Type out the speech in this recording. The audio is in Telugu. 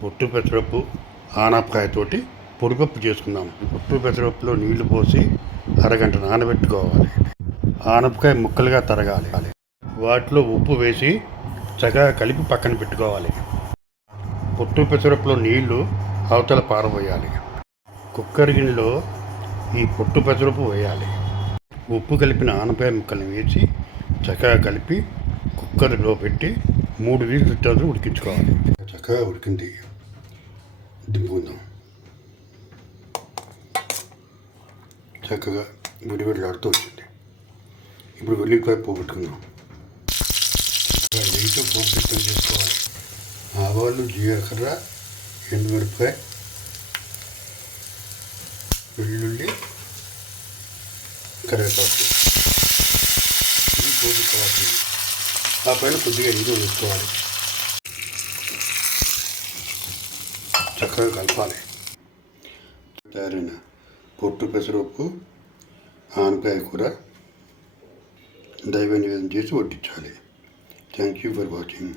పొట్టు పెసరపు ఆనపకాయతోటి పొడిపప్పు చేసుకుందాం. పొట్టు పెసరపులో నీళ్ళు పోసి అరగంట నానబెట్టుకోవాలి. ఆనపకాయ ముక్కలుగా తరగాలి. వాటిలో ఉప్పు వేసి చక్కగా కలిపి పక్కన పెట్టుకోవాలి. పొట్టు పెసరప్పులో నీళ్ళు అవతల పారబోయాలి. కుక్కర్ గిన్నెలో ఈ పొట్టు పెసరపు వేయాలి. ఉప్పు కలిపిన ఆనపకాయ ముక్కల్ని వేసి చక్కగా కలిపి కుక్కర్లో పెట్టి మూడు వీలు చుట్టాలు ఉడికించుకోవాలి. చక్కగా ఉడికింది దింపుకుందాం చక్కగా విడివిడిలాడుతూ వచ్చింది ఇప్పుడు వెల్లిపాయ పోపు పెట్టుకుందాం నెయ్యితో పోపు పెట్టుకొని చేసుకోవాలి ఆవాలు జీలకర్ర ఎండుమిరపకాయ వెల్లుల్లి కరివేపాకు ఇది పోపు కావాల్సింది ఆ పైన కొద్దిగా నీరు వేసుకోవాలి చక్కగా కలపాలి. తయారైన పొట్టు పెసరపప్పు ఆనకాయ కూర దైవ నివేదన చేసి వడ్డించాలి. Thank you for watching